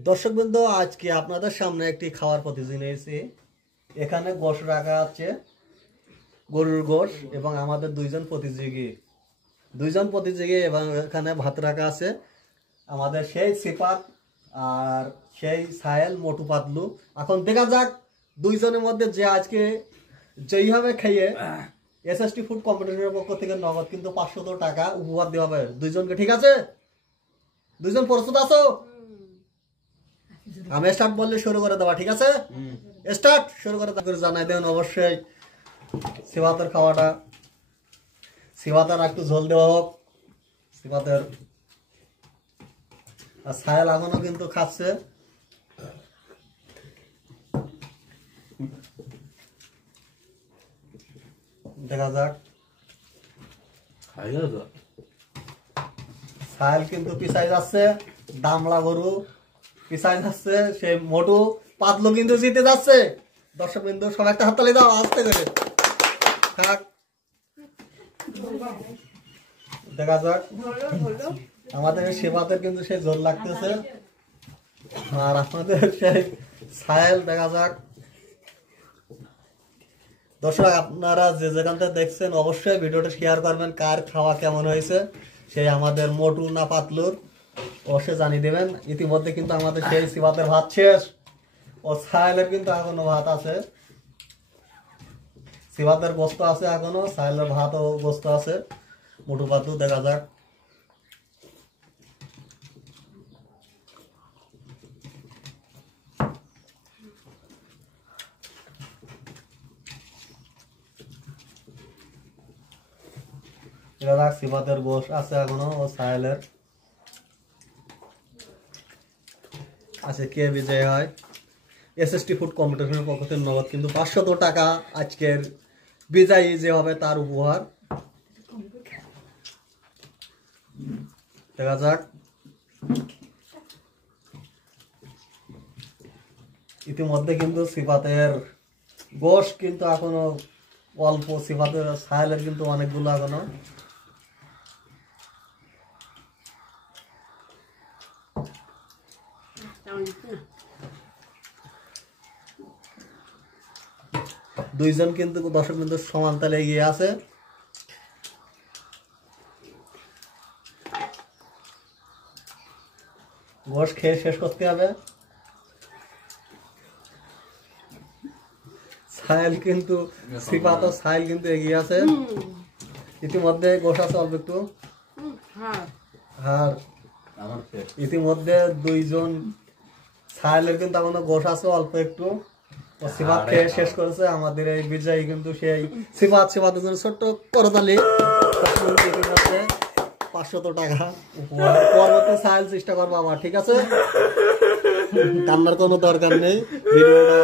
দর্শকবৃন্দ, আজকে আপনাদের সামনে একটি খাওয়ার প্রতিযোগিতা নিয়েছি। এখানে গোশ রাখা আছে, গরুর গোশ, এবং আমাদের দুইজন প্রতিযোগী এবং এখানে ভাত রাখা আছে। আমাদের সেই সিফাত আর সেই সাহেল মোটু পাতলু। এখন দেখা যাক দুইজনের মধ্যে যে আজকে যেইভাবে খেয়ে এসএসটি ফুড কম্পিটিশনের পক্ষ থেকে নগদ কিন্তু 500 টাকা উপহার দেওয়া হবে দুইজনকে। ঠিক আছে? দুইজন প্রস্তুত আছো? আমি স্টার্ট বললে শুরু করে দেওয়া। ঠিক আছে? স্টার্ট শুরু করে তারপরে জানাই দেন অবশ্যই সিফাতের খাওয়াটা। সিফাতের একটু ঝোল দেওয়া হোক। সিফাতের আর সাহেল এখনো কিন্তু খাচ্ছে। দেখা যাক। সাহেল কিন্তু পিছাই যাচ্ছে, দামলা গরু পিছাই যাচ্ছে, সেই মোটু পাতলু কিন্তু জিতে যাচ্ছে। দর্শক বিন্দু সব একটা হাততালি দাও আস্তে করে। থাক, দেখা যাক। আমাদের সেবাতের কিন্তু সেই জোর লাগতেছে, আর আপনাদের সেই সাহেল। দেখা যাক। দর্শক, আপনারা যে যেখান থেকে দেখছেন অবশ্যই ভিডিওটা শেয়ার করবেন। কার খাওয়া কেমন হয়েছে সেই আমাদের মোটু না পাতলুর অবশ্যই জানিয়ে দেবেন। ইতিমধ্যে কিন্তু আমাদের সেই সিফাতের ভাত শেষ, ও সাহেলের কিন্তু এখনো ভাত আছে। সিফাতের গোস্ত আছে এখনো, সাহেলের ভাত ও গোস্ত আছে। মোটু পাতলু দেখা যাক। সিফাতের গোস্ত আছে এখনো, ও সাহেলের আছে। কে বিজয় হয়? এসএসটি ফুড কম্পিটিশনের পক্ষ থেকে নগদ কিন্তু 500 টাকা আজকের বিজয়ী যে হবে তার উপহার। দেখা যাক। ইতিমধ্যে কিন্তু সিফাতের গোশ কিন্তু এখনো অল্প, সিফাতের সাহেলের কিন্তু অনেকগুলো এখনো। দুইজন কিন্তু দর্শক বিন্দু সমান তালে এগিয়ে আছে। গোশ খেয়ে শেষ করতে হবে। সাহেল কিন্তু সিফাত ও সাহেল কিন্তু এগিয়ে আছে। ইতিমধ্যে গোশ আছে অল্প একটু। আর ইতিমধ্যে দুইজন সাহেলের কিন্তু এখনো গোশ আছে অল্প একটু। সিফাত খেয়ে শেষ করেছে। আমাদের এই বিজয়ী কিন্তু সেই সিফাতের জন্য ছোট্ট করতালি। 500 টাকা উপহার। পরবর্তী সাহেল চেষ্টা করবো আবার। ঠিক আছে? কান্নার কোনো দরকার নেই। ভিডিওটা